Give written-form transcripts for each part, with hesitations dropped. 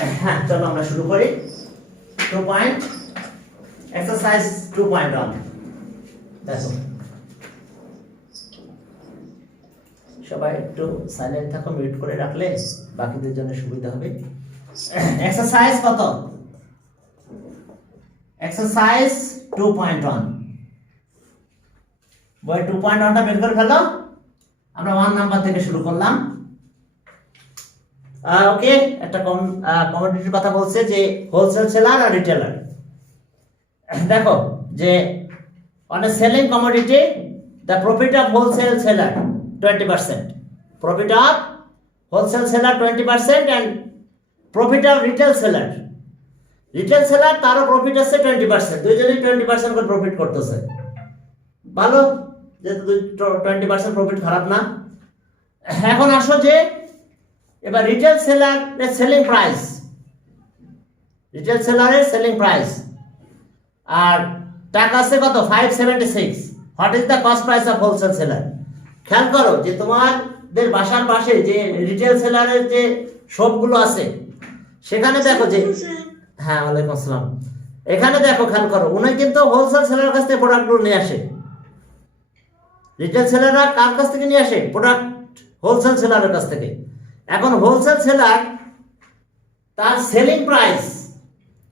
হ্যাঁ, চলো আমরা শুরু করি। 2 পয়েন্ট এক্সারসাইজ 2.1। দেখো, সবাই একটু সাইলেন্ট থাকো, মিউট করে রাখলে বাকিদের জন্য সুবিধা হবে। এক্সারসাইজ কত? এক্সারসাইজ 2.1। বই 2.1টা বের করে ফেলো। আমরা 1 নাম্বার থেকে শুরু করলাম। ওকে, একটা কমোডিটির কথা বলছে যে হোলসেল সেলার আর রিটেলার। দেখো যে on a selling commodity the profit of wholesale seller 20%, profit of wholesale seller 20% and profit of retail seller তারও প্রফিট আছে 20%, দুইজনই 20% করে প্রফিট করতেছে। ভালো, যেহেতু 20% প্রফিট খারাপ না। এখন আসো যে এবার রিটেল সেলারের সেলিং প্রাইস আর টাকা আছে কত? 576। What is the cost price of wholesale seller? খেয়াল করো যে তোমাদের বাসার পাশে যে রিটেল সেলারের যে শপগুলো আছে সেখানে দেখো যে, হ্যাঁ ওয়ালাইকুম আসসালাম, এখানে দেখো, খেয়াল করো, উনি কিন্তু হোলসেল সেলারের কাছ থেকে প্রোডাক্টগুলো নিয়ে আসে। রিটেল সেলাররা কার কাছ থেকে নিয়ে আসে প্রোডাক্ট? হোলসেল সেলারের কাছ থেকে। এখন হোলসেল সেলার তার সেলিং প্রাইস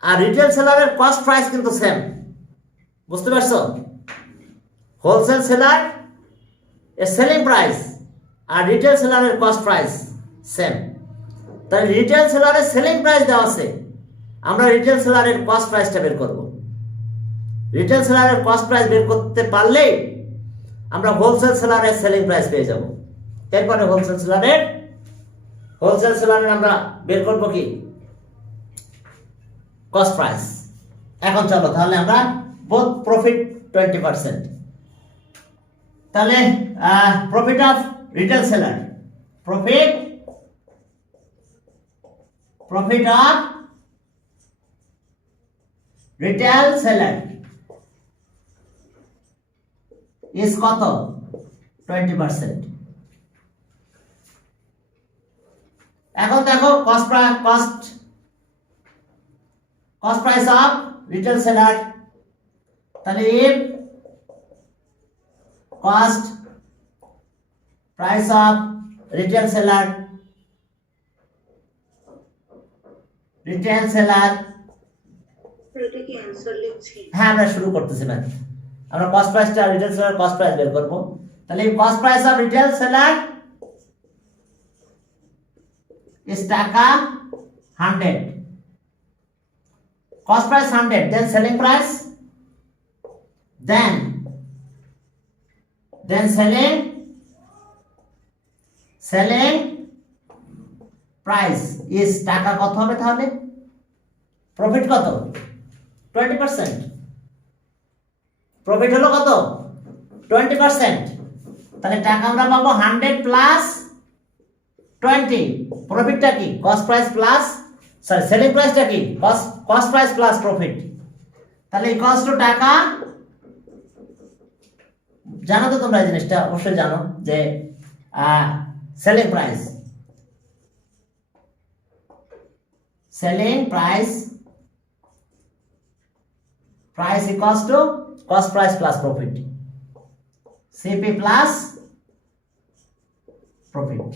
আর রিটেল সেলারের কস্ট প্রাইস কিন্তু সেম। বুঝতে পারছো? হোলসেল সেলার এর সেলিং প্রাইস আর রিটেল সেলারের কস্ট প্রাইস সেম। তাই রিটেল সেলারের সেলিং প্রাইস দেওয়া আছে, আমরা রিটেল সেলারের কস্ট প্রাইসটা বের করব। রিটেল সেলারের কস্ট প্রাইস বের করতে পারলেই আমরা হোলসেল সেলারের সেলিং প্রাইস পেয়ে যাব। এরপরে হোলসেল সেলারের আমরা বের করব কি? Cost price. এখন চলো তাহলে আমরা বোথ প্রফিট 20%। তাহলে profit of retail seller, profit of retail seller is কত? 20%। এখন দেখো cost price of retail seller. তাহলে if cost price of retail seller হ্যাঁ, আমরা শুরু করতেছি না, আমরা কস্ট প্রাইসটা রিটেল সেলার কস্ট প্রাইস বের করব। তাহলে cost price of retail seller is টাকা 100, cost price 100, then selling price, then selling price is টাকা কত হবে? তাহলে প্রফিট কত? 20%। প্রফিট হলো কত? 20%। তাহলে টাকা আমরা পাবো 100 প্লাস 20। প্রফিটটা কি? কস্ট প্রাইস প্লাস সেলিং প্রাইসটা কি? Cost price plus profit. তাহলে ইকুয়ালস টু টাকা, জানো তো তোমরা এই জিনিসটা, অবশ্যই জানো যে selling price equals to cost price plus profit, CP plus profit.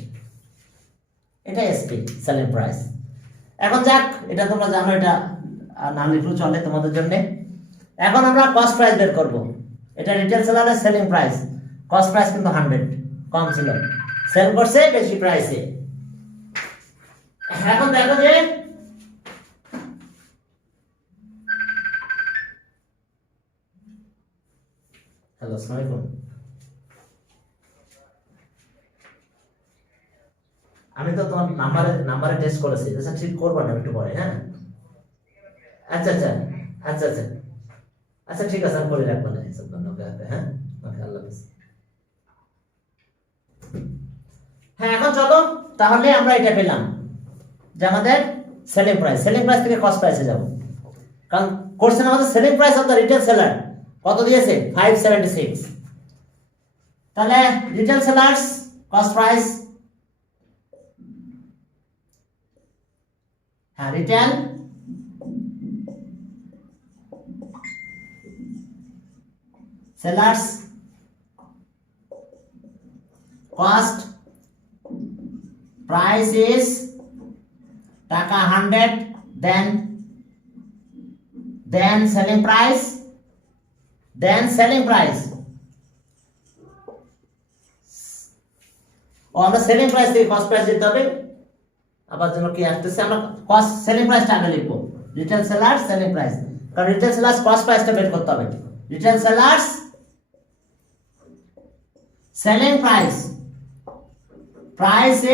এটা এসপি, সেলিং প্রাইস। এখন যাক, এটা তোমরা জানো, এটা না লিখলেও চলে তোমাদের জন্য। এখন আমরা কস্ট প্রাইস বের করব। এটা রিটেল সেলারের সেলিং প্রাইস, কস্ট প্রাইস কিন্তু 100 কম ছিল, সেল করছে বেশি প্রাইসে। এখন দেখো যে হ্যালো, আসসালামু আলাইকুম। আমি তো তোমার নাম্বারে টেস্ট করেছি। আচ্ছা, ঠিক করবো না একটু পরে, হ্যাঁ? আচ্ছা, ঠিক আছে, আমি করে রাখবো না এসব। হ্যাঁ, ওকে, আল্লাহ হাফেজ। হ্যাঁ, এখন চলো তাহলে আমরা এটা পেলাম যে আমাদের সেলিং প্রাইস থেকে কস্ট প্রাইসে যাব। কারণ কোশ্চেন আমাদের selling price of the retail seller কত দিয়েছে? 576। তাহলে রিটেল সেলার্স কস্ট প্রাইস হ্যাঁ retail sellers cost price is টাকা 100 then selling price ও আমরা সেলিং প্রাইস থেকে কস্ট প্রাইস দিতে হবে আবার যেন কি আসতেছে আমরা কস্ট সেলিং প্রাইসটা আগে লিখবো রিটেল সেলার সেলিং প্রাইস কারণ রিটেল সেলার্স কস্ট প্রাইসটা বের করতে হবে retail sellers selling price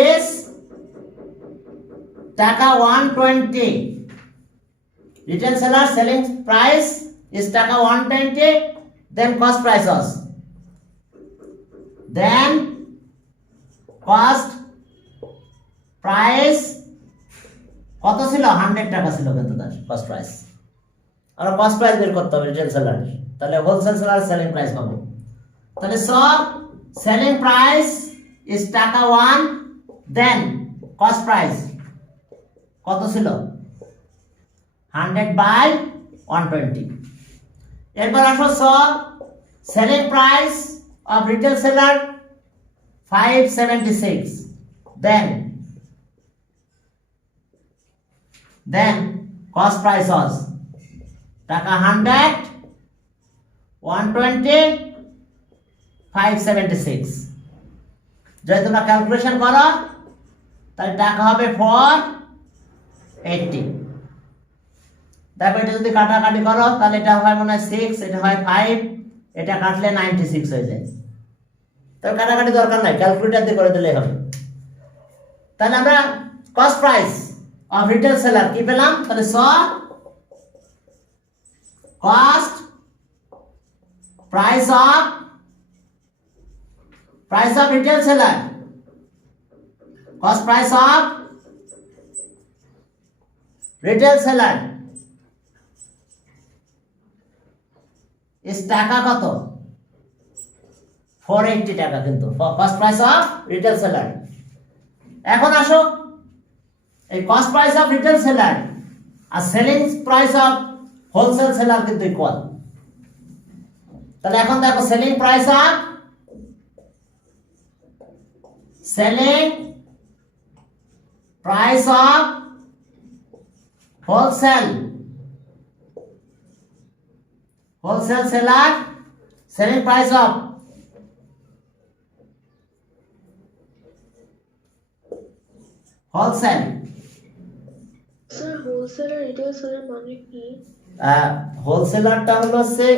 is টাকা 120 retail seller selling price is টাকা 120 then cost price was then cost price কত ছিল 100 টাকা ছিল কিন্তু তার cost price আর cost price বের করতে হবে রিটেল সেলার তাহলে হোলসেল সেলার সেলিং প্রাইস পাবো তাহলে সব সেলিং প্রাইস is টাকা 1 then cost price কত ছিল 100 by 120 এরপর আসো সব selling price of retail seller 576 then cost price was টাকা 100 120 576 যদি তোমরা ক্যালকুলেশন করো তাহলে টাকা হবে 480 তারপর এটা যদি কাটাকাটি করো তাহলে এটা হয় মনে হয় 6 এটা হয় 5 এটা কাটলে 96 হয়ে যায় তবে কাটাকাটি দরকার নাই ক্যালকুলেটর দিয়ে করে দিলেই হবে তাহলে আমরা cost price of retail seller কি পেলাম তাহলে cost price of retail seller cost price of retail seller is টাকা কত 480 টাকা কিন্তু cost price of retail seller এখন আসো এই cost price of retail seller আর selling price of wholesale seller কিন্তু ইকুয়াল তাহলে এখন দেখো selling price of wholesale seller selling price of wholesale sir wholesale আর রিটেল সেলের মানে কি হোলসেলারটা হলো সে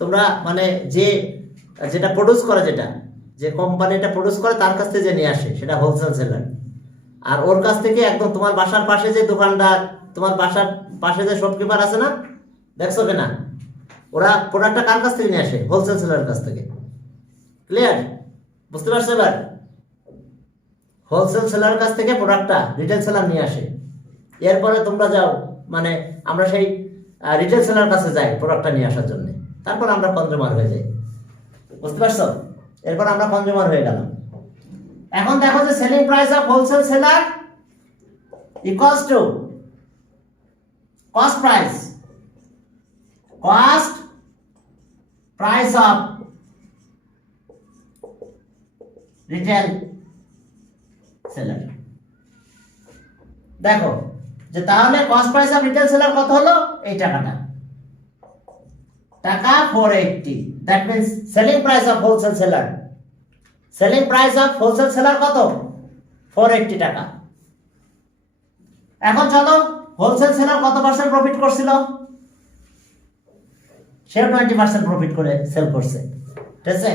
তোমরা মানে যেটা প্রোডিউস করে যে কোম্পানিটা প্রোডিউস করে তার কাছ থেকে যে নিয়ে আসে সেটা হোলসেল সেলার আর ওর কাছ থেকে একদম তোমার বাসার পাশে যে দোকানদার তোমার বাসার পাশে যে শপকিপার আছে না দেখছো কিনা ওরা প্রোডাক্টটা কার কাছ থেকে নিয়ে আসে হোলসেল সেলারের কাছ থেকে ক্লিয়ার বুঝতে পারছো এবার হোলসেল সেলারের কাছ থেকে প্রোডাক্টটা রিটেল সেলার নিয়ে আসে এরপরে তোমরা যাও মানে আমরা সেই রিটেল সেলার কাছে যাই প্রোডাক্টটা নিয়ে আসার জন্য তারপর আমরা কনজিউমার হয়ে যাই বুঝতে পারছো এরপর আমরা কনজিউমার হয়ে গেলাম এখন দেখো যে selling price of wholesale seller equals to cost price of retail seller দেখো যে তাহলে cost price of retail seller কত হলো এই টাকাটা টাকা 480 that means selling price of wholesale seller কত 480 টাকা এখন চলো হোলসেল সেলার কত পার্সেন্ট প্রফিট করছিল সে 20% প্রফিট করে সেল করছে ঠিক আছে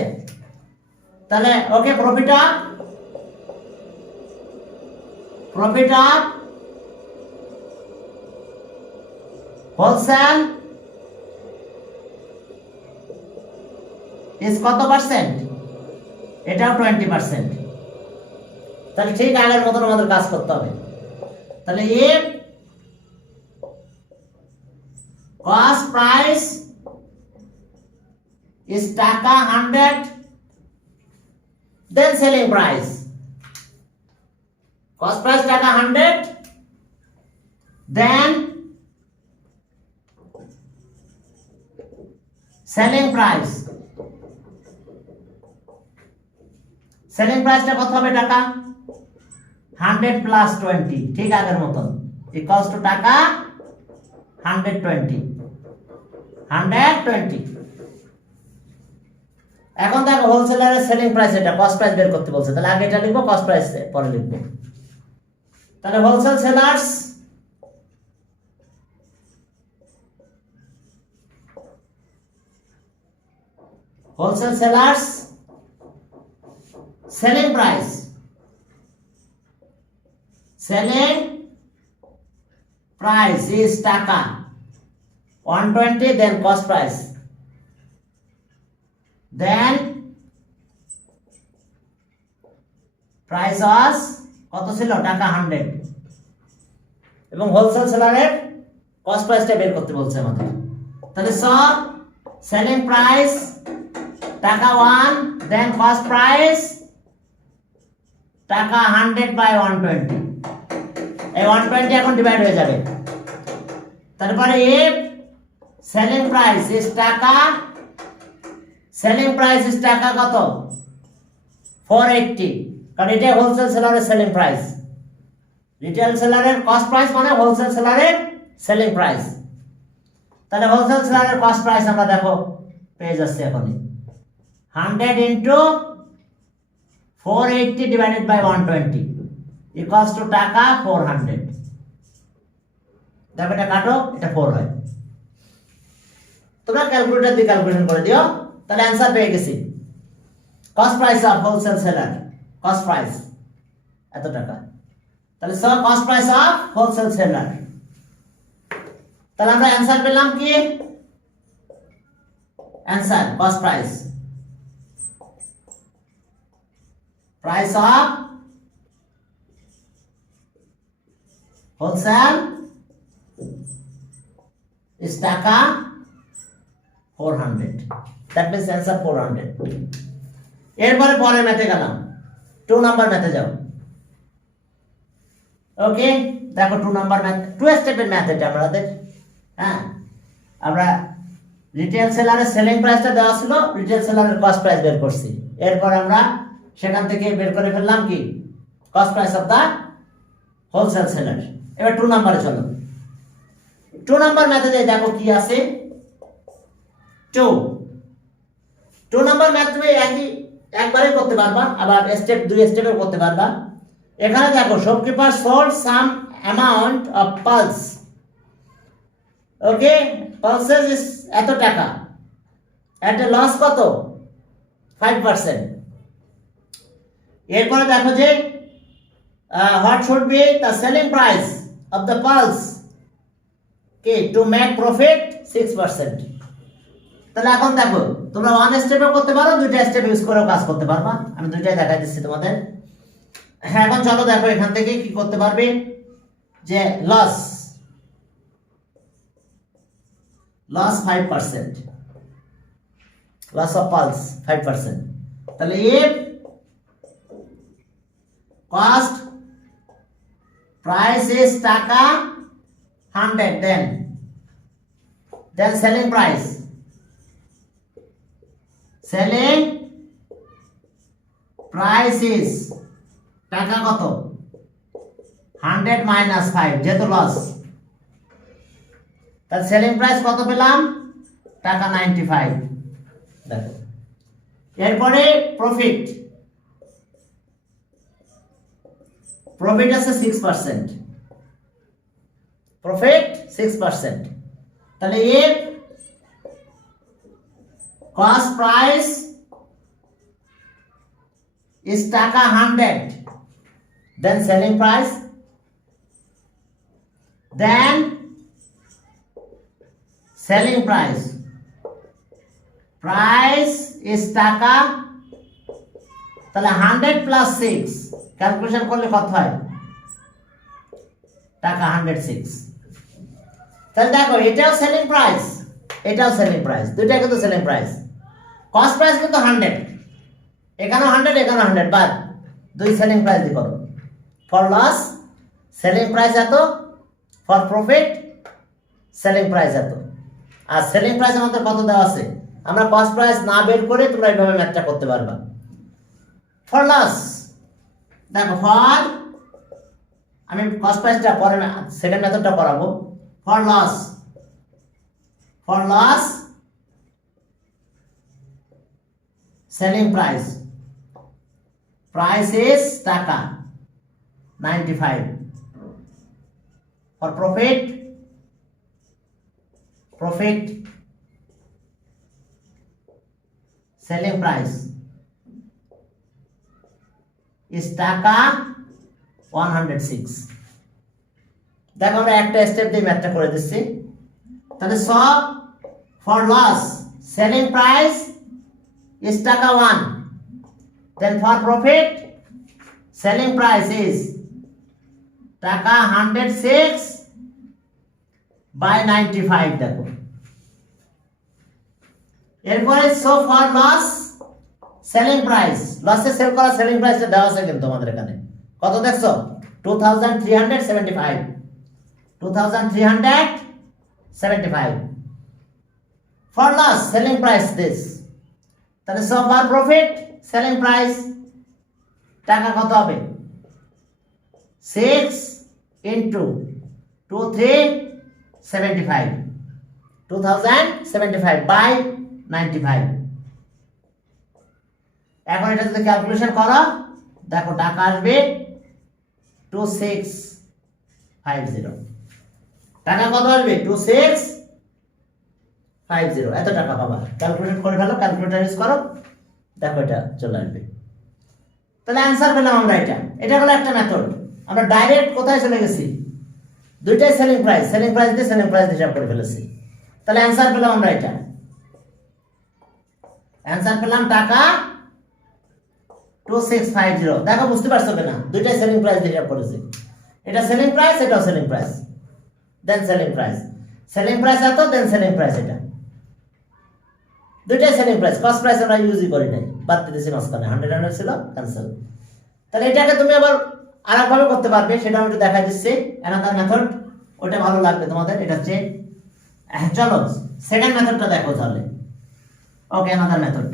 তাহলে ওকে প্রফিট অফ হোলসেল ইজ কত পার্সেন্ট এটাও 20% তাহলে ঠিক আগের মতন আমাদের কাজ করতে হবে তাহলে if cost price is টাকা 100 then selling price cost price টাকা 100 দেন সেলিং প্রাইস, সেলিং প্রাইসটা কত হবে টাকা 100 প্লাস 20, ঠিক আগের মতন ইকুয়ালস টু টাকা 120 120। এখন দেখো হোলসেলারের সেলিং প্রাইস, এটা কস্ট প্রাইস বের করতে বলছে, তাহলে আগে এটা লিখবো, কস্ট প্রাইস পরে লিখবো। তাহলে wholesale sellers selling price is টাকা 120, then cost price, then price was কত ছিল টাকা 100, এবং হোলসেল সেলারের কস্ট প্রাইসটা বের করতে বলছে আমাদের। তাহলে সব সেলিং প্রাইস টাকা 1, then cost price টাকা 100 বাই 120, এই 120 এখন ডিভাইড হয়ে যাবে। তারপরে if selling price is টাকা কত 480, কারণ এটা হোলসেল সেলারের সেলিং প্রাইস, রিটেল সেলারের কস্ট প্রাইস মানে হোলসেল সেলারের সেলিং প্রাইস। তাহলে হোলসেল সেলারের কস্ট প্রাইস আমরা দেখো পেয়ে যাচ্ছে এখনই 100 into 480 divided by 120 equals to টাকা 400। দেখো এটা কাটো, এটা 4 হয়, তোমরা ক্যালকুলেটর দিয়ে ক্যালকুলেশন করে দিও, তাহলে অ্যানসার পেয়ে গেছি। Cost price of wholesale seller, cost price এত টাকা, তাহলে সব cost price of wholesale seller. তাহলে আমরা অ্যানসার পেলাম কি, answer cost price, price of wholesale is টাকা 400, that means answer 400। এরপরে পরের ম্যাথে গেলাম, 2 নাম্বার ম্যাথে যাও। ওকে, দেখো 2 নাম্বার ম্যাথ, 2 স্টেপের ম্যাথ এটা আমাদের। হ্যাঁ, আমরা রিটেল সেলারের সেলিং প্রাইসটা দেওয়া ছিল, রিটেল সেলারের কস্ট প্রাইস বের করছি, এরপর আমরা সেখান থেকে বের করে ফেললাম কি cost price of the wholesale seller. এবার 2 নাম্বারে চলো, 2 নাম্বার ম্যাথে যাই, দেখো কি আছে। 2 নাম্বার ম্যাথ তুমি একবারে করতে পারবা, আবার স্টেপ 2 স্টেপে করতে পারবা। এখানে দেখো shopkeeper sold some amount of pulse, okay, pulses is এত টাকা, এট এ লস কত 5%। এরপরে দেখো যে what should be the selling price of the pulse K to make profit 6%। তাহলে এখন দেখো তোমরা 1 স্টেপে করতে পারো, 2টা স্টেপ ইউজ করেও কাজ করতে পারবা, আমি 2টাই দেখাই দিচ্ছি তোমাদের। এখন চলো দেখো এখান থেকে কি করতে পারবে, যে লস 5%, লস অফ পালস 5%। তাহলে if cost price is টাকা 100, then selling price is টাকা কত 100 মাইনাস 5, যেহেতু লস, তাহলে সেলিং প্রাইস কত পেলাম টাকা 95। দেখো এরপরে প্রফিট আছে 6%, প্রফিট 6%। তাহলে if cost price is টাকা 100, then selling price, then selling price is টাকা, তাহলে 100 প্লাস 6 ক্যালকুলেশন করলে কত হয় টাকা 106। তাহলে দেখো এটাও সেলিং প্রাইস, এটাও সেলিং প্রাইস, দুইটা কিন্তু সেলিং প্রাইস। কস্ট প্রাইস কিন্তু 100, এখানেও 100 এখানেও 100, বাদ 2 সেলিং প্রাইস দিয়ে করো। ফর লস সেলিং প্রাইস এত, ফর প্রফিট সেলিং প্রাইস এত, আর সেলিং প্রাইস আমাদের কত দেওয়া আছে, আমরা কস্ট প্রাইস না বের করে তোমরা এইভাবে ম্যাথটা করতে পারবা। ফর লস, দেখো ফর, আমি কস্ট প্রাইসটা পরে সেকেন্ড মেথডটা করাবো। For loss selling price is টাকা 95, for profit selling price is টাকা 106। দেখো আমরা একটা স্টেপ দিয়ে ম্যাথটা করে দিচ্ছি। তাহলে সব for loss selling price is টাকা 1, then for profit selling price is টাকা 106 by 95। দেখো এরপরে so for loss selling price, লসে সেল করা সেলিং প্রাইসটা দেওয়া আছে কিন্তু আমাদের এখানে কত দেখছো 2375 for loss selling price this। তাহলে so for profit selling price টাকা কত হবে 6 into 2075 by 95। এখন এটা যদি ক্যালকুলেশন করো দেখো টাকা আসবে 2650, টাকা কত আসবে 2650, এত টাকা পাবা। ক্যালকুলেশন করে ফেলো, ক্যালকুলেটর ইউজ করো, দেখো এটা চলে আসবে। তাহলে অ্যান্সার পেলাম আমরা। এটা হলো একটা মেথড। আমরা ডাইরেক্ট কোথায় চলে গেছি, দুইটাই সেলিং প্রাইস দিয়ে সেলিং প্রাইস হিসাব করে ফেলেছি। তাহলে অ্যান্সার পেলাম আমরা অ্যান্সার পেলাম টাকা 2650। দেখো বুঝতে পারছো কিনা, দুইটাই সেলিং প্রাইস দিয়ে হিসাব করেছি। এটা সেলিং প্রাইস, এটাও সেলিং প্রাইস, দেন সেলিং প্রাইস এত, দেন সেলিং প্রাইস এটা, দুইটাই সেলিং প্রাইস। কস্ট প্রাইস আমরা ইউজই করি নাই, বাদ দিয়েছি মাঝখানে, 100 ছিল ক্যান্সেল। তাহলে এটাকে তুমি আবার আরেকভাবে করতে পারবে, সেটা আমি একটু দেখাই দিচ্ছি। অ্যানাদার মেথড, ওটা ভালো লাগবে তোমাদের। এটা হচ্ছে, চলো সেকেন্ড মেথডটা দেখো তাহলে। ওকে, অ্যানাদার মেথড,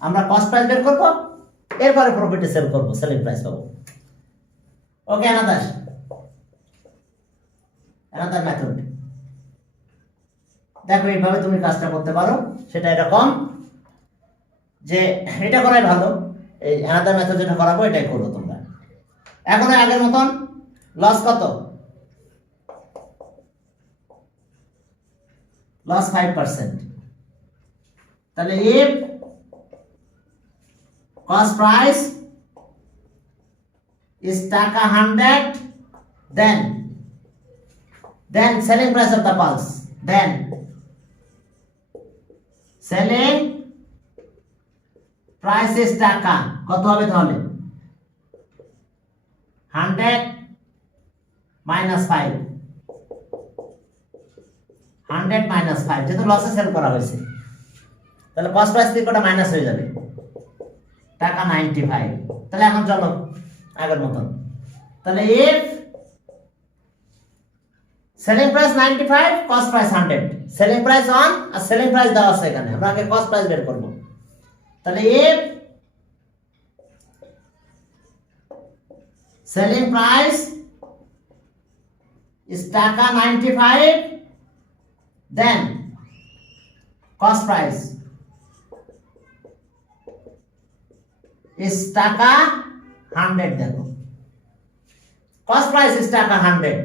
আমরা কস্ট প্রাইস বের করবো, এরপরে প্রফিটে সেল করবো, সেলিং প্রাইস পাবো। ওকে, অ্যানাদার মেথড দেখো, এইভাবে তুমি কাজটা করতে পারো। সেটা এরকম যে এটা করাই ভালো, এই অ্যানাদার মেথড যেটা করাবো এটাই করো তোমরা। এখন আগের মতন লস কত, লস 5%। তাহলে if cost price is টাকা 100, then selling price of the pulse, then selling price is টাকা কত হবে তাহলে 100 minus 5, 100 minus 5, যেহেতু লসে সেল করা হয়েছে, তাহলে কস্ট প্রাইস থেকে ওটা মাইনাস হয়ে যাবে, টাকা 95। তাহলে এখন চলো আগের মতন। তাহলে if selling price 95, cost price 100, selling price 1 আর সেলিং প্রাইস দেওয়া আছে এখানে, আমরা আগে কস্ট প্রাইস বের করব। তাহলে if সেলিং প্রাইস is টাকা 95, then cost price is টাকা 100। দেখো cost price is টাকা 100,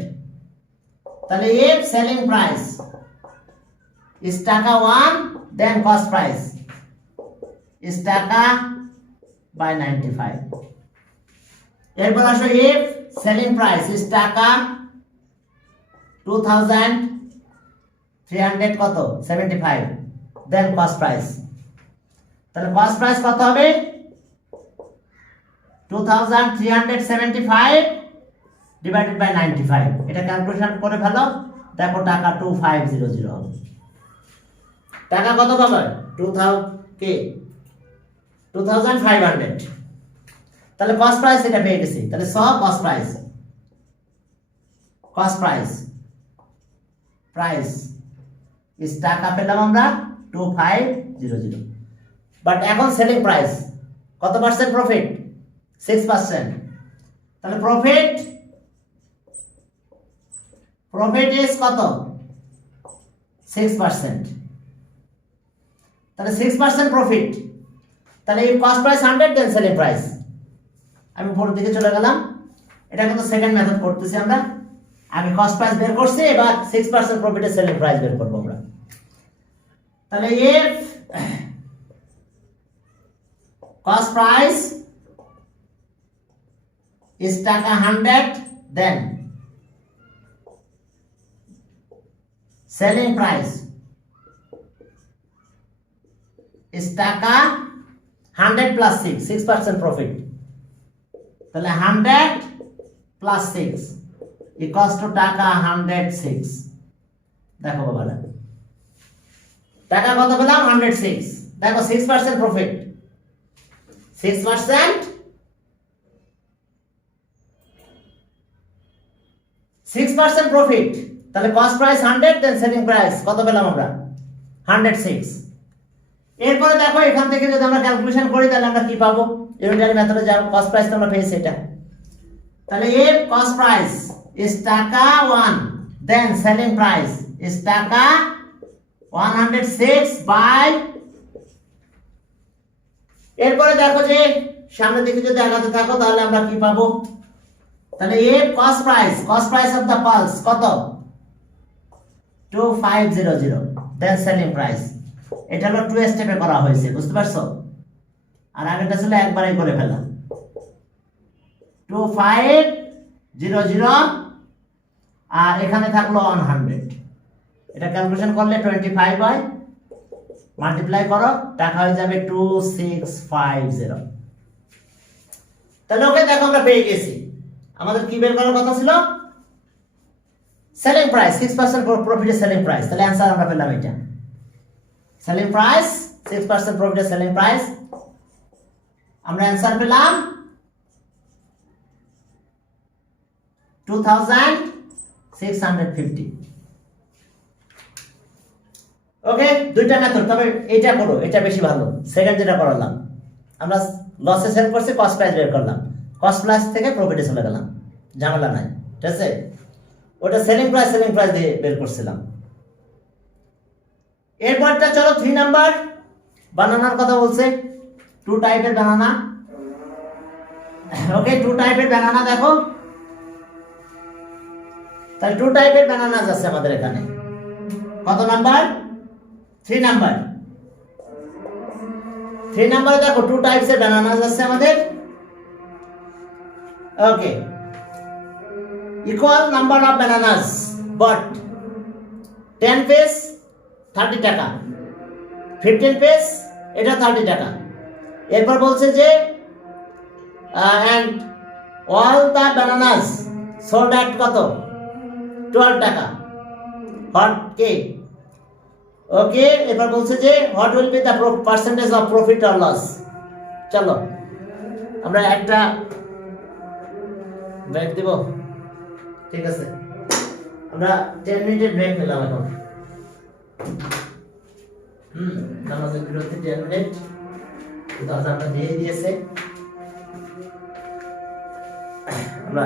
তাহলে if selling price is টাকা 1, then cost price is টাকা by 95। এরপর আসো if selling price is টাকা 2300 কত 75, then cost price, তাহলে cost price কত হবে 2375 divided by 95। এটা ক্যালকুলেশন করে ফেলো, দেখো টাকা 2500 হবে। টাকা কত পাবে 2500। তাহলে কস্ট প্রাইস এটা পেয়ে গেছি। তাহলে সব কস্ট প্রাইস প্রাইস ইস টাকা পেলাম আমরা 2500, বাট এখন সেলিং প্রাইস কত পার্সেন্ট প্রফিট? 6%। তাহলে প্রফিট ইজ কত? 6%। তাহলে 6% প্রফিট। তাহলে এই কস্ট প্রাইস 100 দেন সেলিং প্রাইস। আমি উপরের দিকে চলে গেলাম, এটা কিন্তু সেকেন্ড মেথড করতেছি আমরা। আমি কস্ট প্রাইস বের করছি, এবার 6% প্রফিটের সেলিং প্রাইস বের করব আমরা। তাহলে if cost price is টাকা 100, then selling price is টাকা 100 plus 6% profit। তাহলে 100 plus 6 equals to টাকা 106। দেখো বাবা, টাকা কত পেলাম? 106। দেখো 6% প্রফিট, 6% 6% প্রফিট। তাহলে কস্ট প্রাইস 100 দেন সেলিং প্রাইস কত পেলাম আমরা? 106। এরপরে দেখো এখান থেকে যদি আমরা ক্যালকুলেশন করি তাহলে আমরা কি পাবো? ইউনিটারি মেথডে যাব, কস্ট প্রাইস তো আমরা পেয়েছি এটা। তাহলে if cost price is টাকা 1 then selling price is টাকা 106 বাই, এরপরে দেখো যে সামনের দিকে যদি আগাতে থাকো তাহলে আমরা কি পাবো? তাহলে if cost price of the pulse কত? 2500 then selling price। এটা হলো 2 স্টেপে করা হয়েছে, বুঝতে পারছো? আর আগেটা ছিল একবারেই করে ফেলা। 2500 আর এখানে থাকলো 100। এটা ক্যালকুলেশন করলে 25 হয়, মাল্টিপ্লাই করো, টাকা হয়ে যাবে 2650। তাহলে ওকে দেখো আমরা পেয়ে গেছি। আমাদের কি বের করার কথা ছিল? সেলিং প্রাইস, 6% প্রফিটের সেলিং প্রাইস। তাহলে অ্যানসার আমরা পেলাম এটা, সেলিং প্রাইস 6% প্রফিটের সেলিং প্রাইস। আমরা অ্যানসার পেলাম 2650। ওকে, দুইটা মেথড, তবে এটা করো, এটা বেশি ভালো। সেকেন্ড যেটা করালাম আমরা লসে সেল করছি, কস্ট প্রাইস বের করলাম, কস্ট প্রাইস থেকে প্রফিটে চলে গেলাম, ঝামেলা নাই, ঠিক আছে? ওটা সেলিং প্রাইস দিয়ে বের করছিলাম। এরপরটা চলো 3 নাম্বার বানানার কথা বলছে, 2 টাইপের বানানা। ওকে, 2 টাইপের বানানা দেখো। তাহলে 2 টাইপের বানানা আছে আমাদের এখানে। কত নাম্বার? 3 নাম্বার। 3 নাম্বারে দেখো 2 টাইপসের বানানা আছে আমাদের। ওকে, equal number of bananas but 10 piece 30 টাকা, 15 piece এটা 30 টাকা। এরপর বলছে যে and all the bananas sold at কত? 12 টাকা। হট কে? ওকে, এরপর বলছে যে what will be the percentage of profit or loss। চলো আমরা একটা ব্রেক দিব, ঠিক আছে? আমরা 10 মিনিটের ব্রেক নিলাম এখন। নামাজের বিরতি 10 মিনিট, তো আমরা দিয়ে দিয়েছে। আমরা